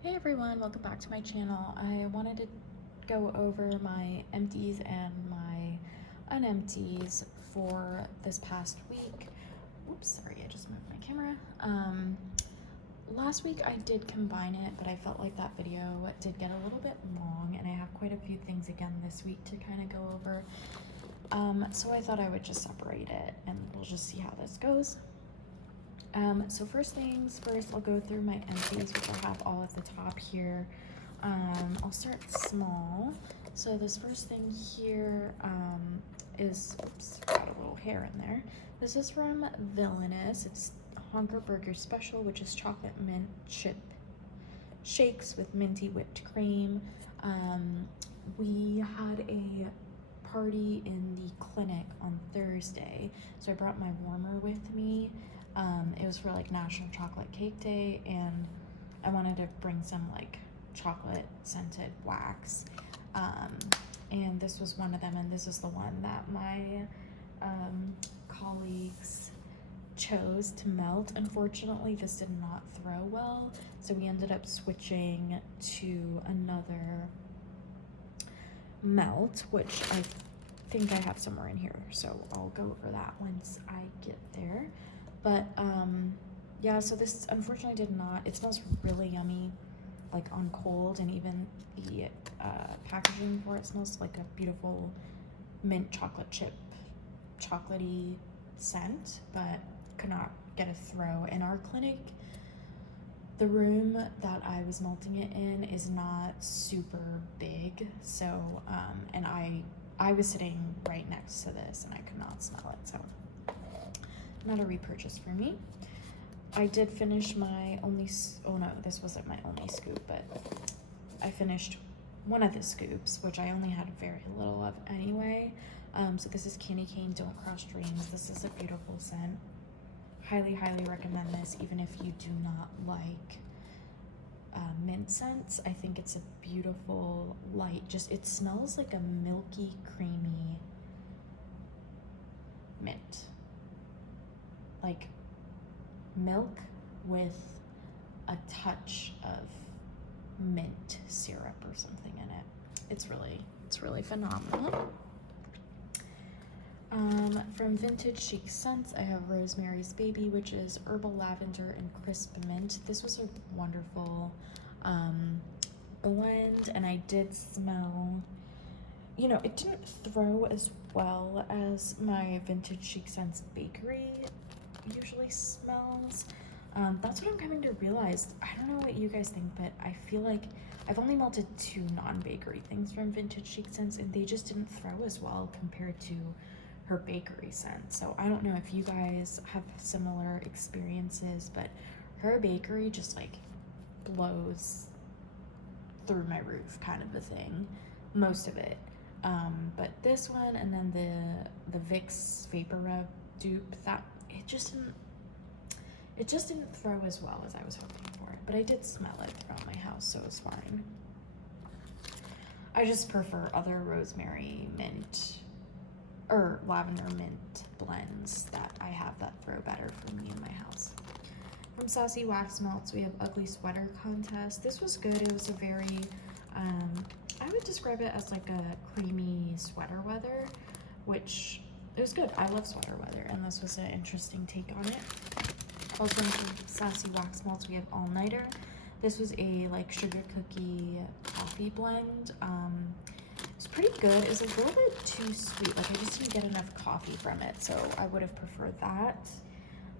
Hey everyone, welcome back to my channel. I wanted to go over my empties and my unempties for this past week. Oops, sorry, I just moved my camera. Last week I did combine it, but I felt like that video did get a little bit long, and I have quite a few things again this week to kind of go over. So I thought I would just separate it and we'll just see how this goes. So first things first, I'll go through my empties, which I have all at the top here. I'll start small. So this first thing here is, oops, got a little hair in there. This is from Villainous. It's Honker Burger Special, which is chocolate mint chip shakes with minty whipped cream. We had a party in the clinic on Thursday, so I brought my warmer with me. It was for like National Chocolate Cake Day, and I wanted to bring some like chocolate scented wax, and this was one of them, and this is the one that my colleagues chose to melt. Unfortunately, this did not throw well, so we ended up switching to another melt, which I think I have somewhere in here, so I'll go over that once I get there. But yeah, so this unfortunately did not, it smells really yummy like on cold, and even the packaging for it smells like a beautiful mint chocolate chip chocolatey scent, but could not get a throw. In our clinic, the room that I was melting it in is not super big, so and I was sitting right next to this and I could not smell it, so not a repurchase for me. I did finish my only, oh no, this wasn't my only scoop, but I finished one of the scoops, which I only had very little of anyway. So this is Candy Cane Don't Cross Dreams. This is a beautiful scent. Highly, highly recommend this, even if you do not like mint scents. I think it's a beautiful light, just it smells like a milky, creamy mint. Like milk with a touch of mint syrup or something in it. It's really phenomenal. From Vintage Chic Scents, I have Rosemary's Baby, which is herbal lavender and crisp mint. This was a wonderful blend, and I did smell, you know, it didn't throw as well as my Vintage Chic Scents bakery usually smells. That's what I'm coming to realize. I don't know what you guys think, but I feel like I've only melted 2 non-bakery things from Vintage Chic Scents, and they just didn't throw as well compared to her bakery scent. So I don't know if you guys have similar experiences, but her bakery just like blows through my roof kind of a thing, most of it. But this one, and then the Vicks Vapor Rub dupe, that it just didn't throw as well as I was hoping for it, but I did smell it throughout my house, so it's fine. I just prefer other rosemary mint or lavender mint blends that I have that throw better for me in my house. From Sassy Wax Melts, we have Ugly Sweater Contest. This was good. It was a very, I would describe it as like a creamy sweater weather, which it was good. I love sweater weather, and this was an interesting take on it. Also from Sassy Wax Melts, we have All Nighter. This was a like sugar cookie coffee blend. It's pretty good. It was a little bit too sweet. Like I just didn't get enough coffee from it, so I would have preferred that.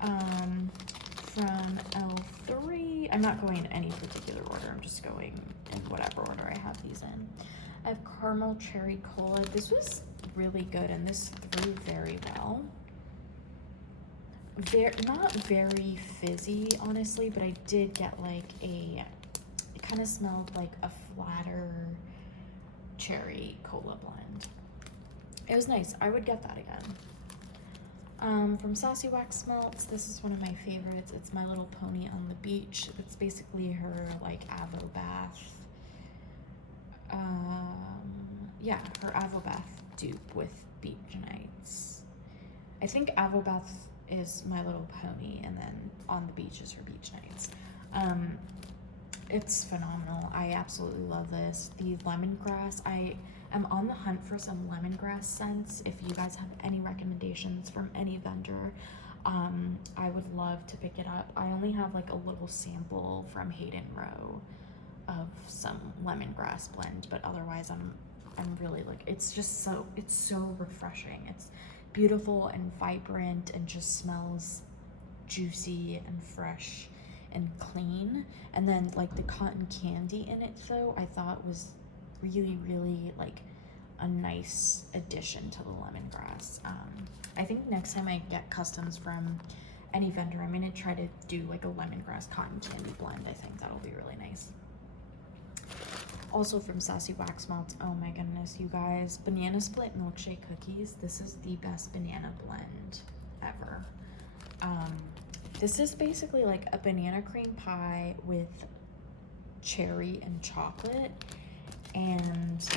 From L3, I'm not going in any particular order. I'm just going in whatever order I have these in. I have Caramel Cherry Cola. This was really good, and this threw very well. Not very fizzy, honestly, but I did get like it kind of smelled like a flatter cherry cola blend. It was nice. I would get that again. From Sassy Wax Melts, this is one of my favorites. It's My Little Pony on the Beach. It's basically her like Avo bath. Yeah, her Avo bath dupe with beach nights. I think Avo bath is My Little Pony, and then On the Beach is her beach nights. It's phenomenal. I absolutely love this. The lemongrass, I am on the hunt for some lemongrass scents. If you guys have any recommendations from any vendor, I would love to pick it up. I only have like a little sample from Hayden Row of some lemongrass blend, but otherwise I'm really like, it's so refreshing. It's beautiful and vibrant and just smells juicy and fresh and clean. And then like the cotton candy in it though, I thought was really, really like a nice addition to the lemongrass. I think next time I get customs from any vendor, I'm gonna try to do like a lemongrass cotton candy blend. I think that'll be really nice. Also from Sassy Wax Melts, oh my goodness, you guys, banana split milkshake cookies. This is the best banana blend ever. This is basically like a banana cream pie with cherry and chocolate, and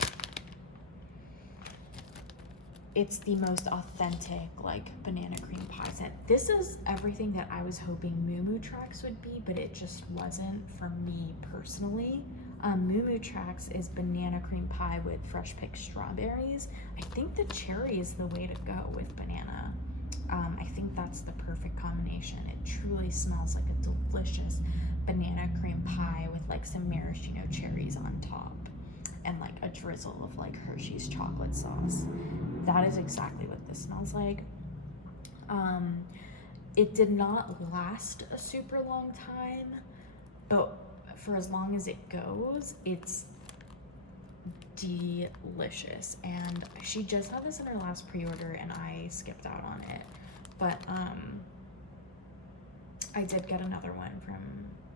it's the most authentic like banana cream pie scent. This is everything that I was hoping Moo Moo Tracks would be, but it just wasn't for me personally. Moo Moo Tracks is banana cream pie with fresh picked strawberries. I think the cherry is the way to go with banana. I think that's the perfect combination. It truly smells like a delicious banana cream pie with like some maraschino cherries on top and like a drizzle of like Hershey's chocolate sauce. That is exactly what this smells like. It did not last a super long time, but for as long as it goes, it's delicious. And she just had this in her last pre-order and I skipped out on it, but I did get another one from,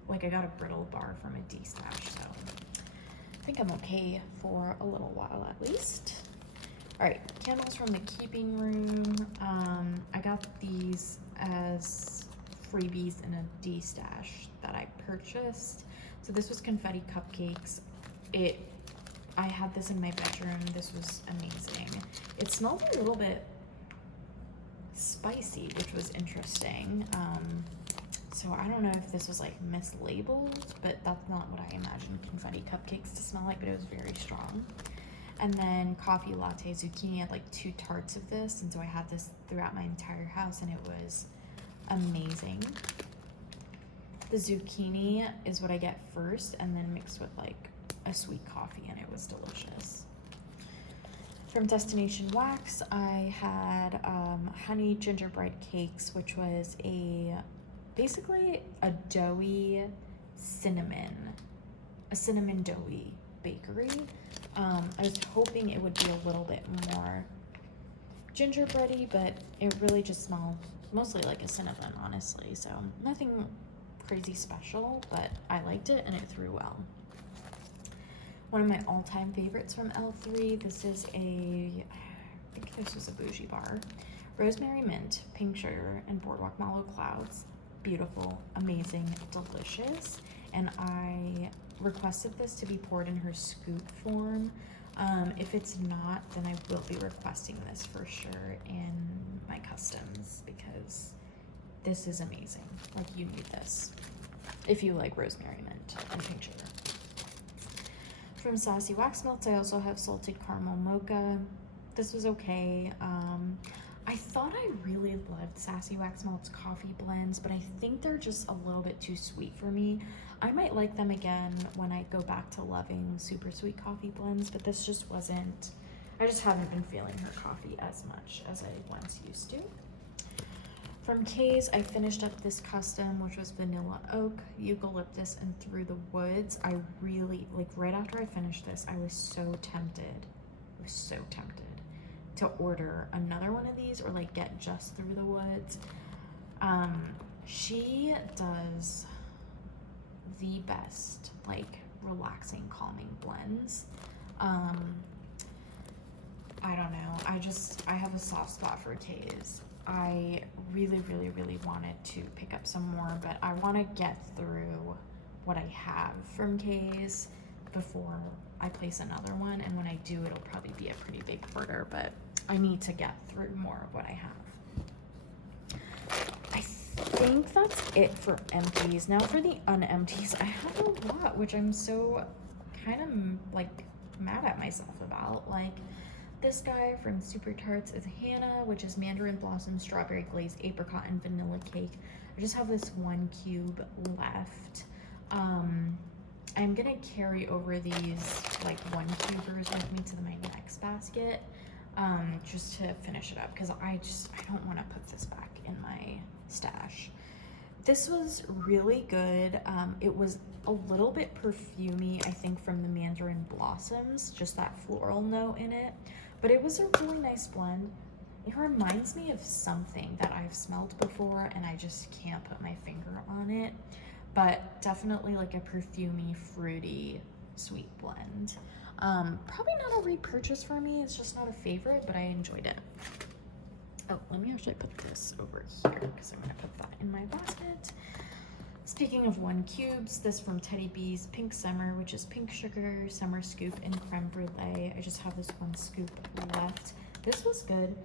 like I got a brittle bar from a D-stash, so I think I'm okay for a little while at least. All right, candles from the keeping room. I got these as freebies in a D-stash that I purchased. So this was confetti cupcakes. I had this in my bedroom. This was amazing. It smelled a little bit spicy, which was interesting. So I don't know if this was like mislabeled, but that's not what I imagined confetti cupcakes to smell like, but it was very strong. And then coffee latte zucchini. I had like 2 tarts of this, and so I had this throughout my entire house, and it was amazing. The zucchini is what I get first, and then mixed with like a sweet coffee, and it was delicious. From Destination Wax, I had honey gingerbread cakes, which was basically a doughy cinnamon doughy bakery. I was hoping it would be a little bit more gingerbready, but it really just smelled mostly like a cinnamon, honestly. So nothing crazy special, but I liked it and it threw well. One of my all-time favorites from L3, this is I think this was a bougie bar. Rosemary mint, pink sugar, and boardwalk mallow clouds. Beautiful, amazing, delicious. And I requested this to be poured in her scoop form. If it's not, then I will be requesting this for sure in my customs, because this is amazing. Like, you need this if you like rosemary mint and pink sugar. From Sassy Wax Melts, I also have salted caramel mocha. This was okay. I thought I really loved Sassy Wax Melts coffee blends, but I think they're just a little bit too sweet for me. I might like them again when I go back to loving super sweet coffee blends, but this just wasn't, I just haven't been feeling her coffee as much as I once used to. From Kay's, I finished up this custom, which was vanilla oak, eucalyptus, and through the woods. I really, like, right after I finished this, I was so tempted. I was so tempted to order another one of these, or like get just through the woods. She does the best like relaxing, calming blends. I don't know, I have a soft spot for Kay's. I really wanted to pick up some more, but I want to get through what I have from Kay's before I place another one, and when I do, it'll probably be a pretty big order, but I need to get through more of what I have. I think that's it for empties. Now for the unempties, I have a lot, which I'm so kind of like mad at myself about. Like this guy from Super Tarts is Hannah, which is mandarin blossom, strawberry glazed apricot, and vanilla cake. I just have this one cube left. I'm gonna carry over these like 1-cubers with me to my next basket, just to finish it up, because I don't want to put this back in my stash. This was really good. It was a little bit perfumey, I think, from the mandarin blossoms, just that floral note in it, but it was a really nice blend. It reminds me of something that I've smelled before and I just can't put my finger on it, but definitely like a perfumey, fruity, sweet blend. Probably not a repurchase for me, it's just not a favorite, but I enjoyed it. Oh, let me actually put this over here because I'm gonna put that in my basket. Speaking of 1-cubes, this from Teddy B's Pink Summer, which is pink sugar, summer scoop, and creme brulee. I just have this 1 scoop left. This was good.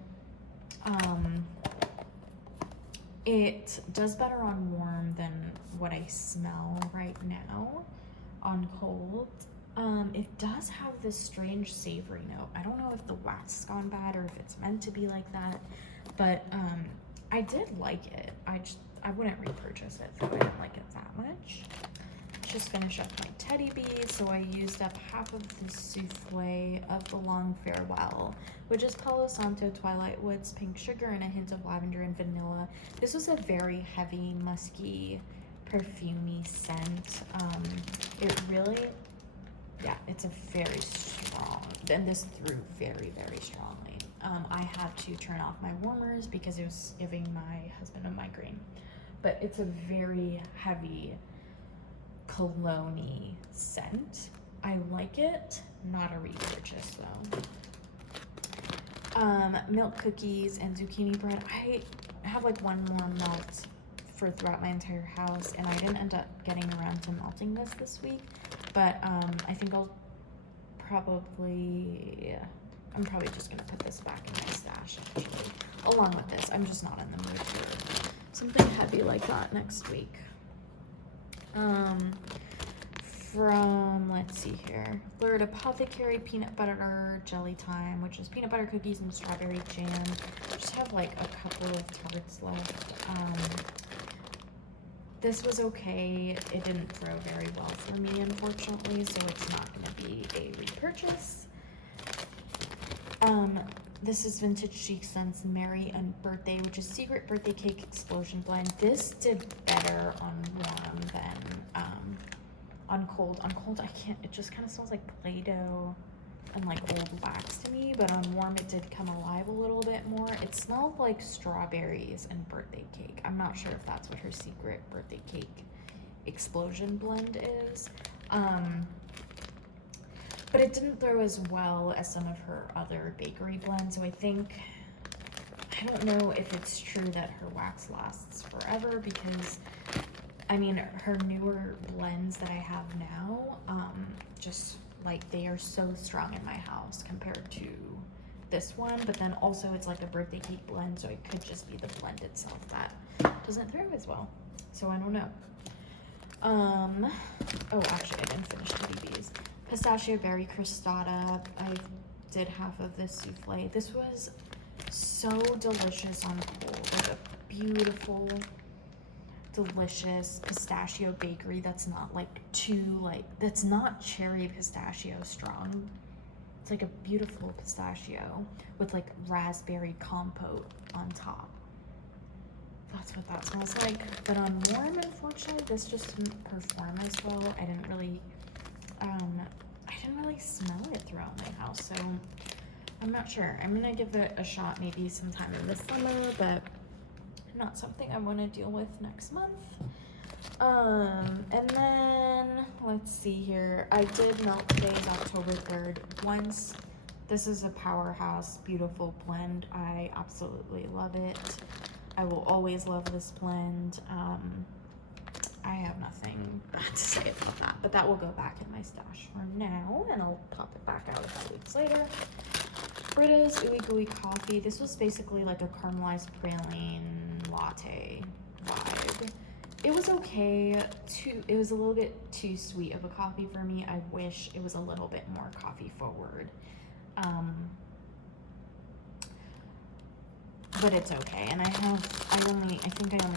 It does better on warm than what I smell right now on cold. It does have this strange savory note. I don't know if the wax has gone bad or if it's meant to be like that, but I did like it. I wouldn't repurchase it if I didn't like it that much. Let's just finish up my Teddy B. So I used up half of the souffle of the Long Farewell, which is Palo Santo, Twilight Woods, pink sugar, and a hint of lavender and vanilla. This was a very heavy, musky, perfumey scent. It really, yeah, it's a very strong, and this threw very, very strongly. I had to turn off my warmers because it was giving my husband a migraine. But it's a very heavy, cologne-y scent. I like it, not a repurchase though. Milk cookies and zucchini bread. I have like 1 more melt for throughout my entire house, and I didn't end up getting around to melting this week, but I think I'm probably just gonna put this back in my stash actually, along with this. I'm just not in the mood for something heavy like that next week. From, let's see here, Blurred Apothecary peanut butter jelly time, which is peanut butter cookies and strawberry jam. I just have like a couple of tarts left. This was okay. It didn't throw very well for me, unfortunately, so it's not going to be a repurchase. This is Vintage Chic Scents Merry and Birthday, which is Secret Birthday Cake Explosion Blend. This did better on warm than on cold. On cold, I can't, it just kind of smells like Play-Doh and like old wax to me, but on warm it did come alive a little bit more. It smelled like strawberries and birthday cake. I'm not sure if that's what her Secret Birthday Cake Explosion Blend is. But it didn't throw as well as some of her other bakery blends, so I don't know if it's true that her wax lasts forever, because I mean, her newer blends that I have now, just like they are so strong in my house compared to this one, but then also it's like a birthday cake blend, so it could just be the blend itself that doesn't throw as well. So I don't know. Oh, actually I didn't finish the BBs. Pistachio Berry Crostata. I did half of this souffle. This was so delicious on cold. Like a beautiful, delicious pistachio bakery that's not like that's not cherry pistachio strong. It's like a beautiful pistachio with like raspberry compote on top. That's what that smells like. But on warm, unfortunately, this just didn't perform as well. I didn't really smell it throughout my house, so I'm not sure. I'm gonna give it a shot maybe sometime in the summer, but not something I want to deal with next month. And then let's see here. I did Melt Days October 3rd once. This is a powerhouse, beautiful blend. I absolutely love it. I will always love this blend. I have nothing bad to say about that, but that will go back in my stash for now, and I'll pop it back out a few weeks later. Brita's Ooey Gooey Coffee. This was basically like a caramelized praline latte. vibe. It was okay. It was a little bit too sweet of a coffee for me. I wish it was a little bit more coffee forward. But it's okay. And I think I only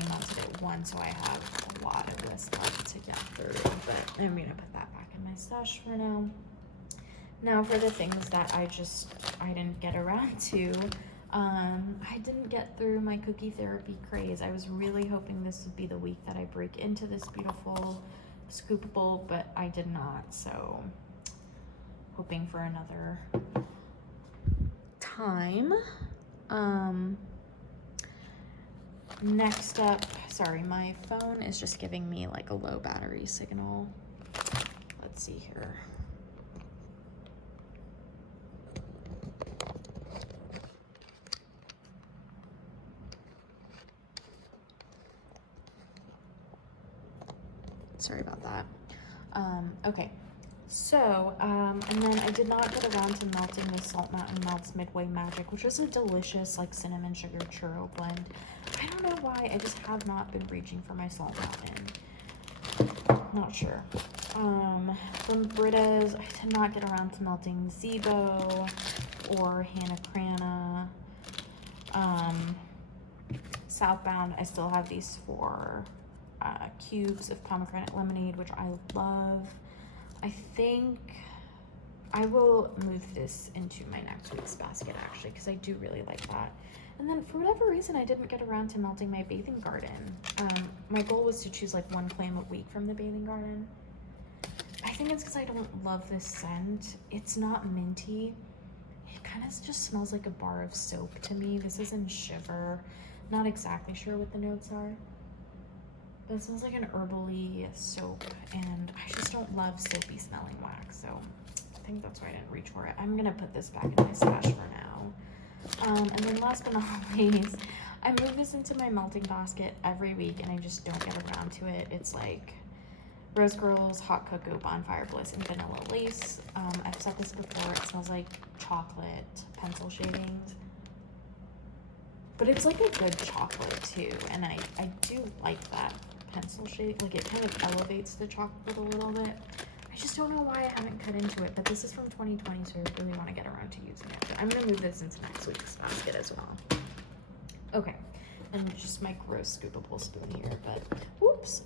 melted it once, so I have a lot of this left to get through. But I'm gonna put that back in my stash for now. Now for the things that I didn't get around to. I didn't get through my cookie therapy craze. I was really hoping this would be the week that I break into this beautiful scoopable, but I did not. So hoping for another time. Next up, sorry, my phone is just giving me like a low battery signal. Let's see here. Sorry about that. Okay, so, and then I did not get around to melting the Salt Mountain Melts Midway Magic, which is a delicious, like, cinnamon sugar churro blend. I don't know why, I just have not been reaching for my Salt Mountain. Not sure. From Brita's, I did not get around to melting Zebo or Hannah Crana. Southbound, I still have these 4 cubes of pomegranate lemonade, which I love. I think I will move this into my next week's basket, actually, because I do really like that. And then for whatever reason, I didn't get around to melting my bathing garden. My goal was to choose like 1 clam a week from the bathing garden. I think it's because I don't love this scent. It's not minty. It kind of just smells like a bar of soap to me. This is in Shiver. Not exactly sure what the notes are. But it smells like an herbally soap, and I just don't love soapy smelling wax, so I think that's why I didn't reach for it. I'm gonna put this back in my stash for now. And then last but not least, I move this into my melting basket every week, and I just don't get around to it. It's like Rose Girls, Hot Cocoa, Bonfire Bliss, and Vanilla Lace. I've said this before, it smells like chocolate pencil shavings. But it's like a good chocolate too, and I do like that pencil shade. Like, it kind of elevates the chocolate a little bit. I just don't know why I haven't cut into it, but this is from 2020, so I really want to get around to using it. But I'm gonna move this into next week's basket as well. Okay, and just my gross scoopable spoon here, but whoops.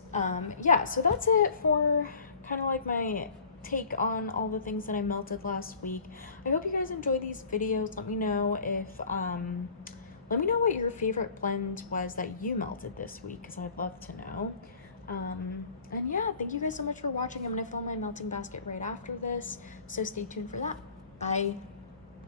Yeah, so that's it for kind of like my take on all the things that I melted last week. I hope you guys enjoy these videos. Let me know if let me know what your favorite blend was that you melted this week, because I'd love to know. And yeah, thank you guys so much for watching. I'm gonna film my melting basket right after this, so stay tuned for that. Bye.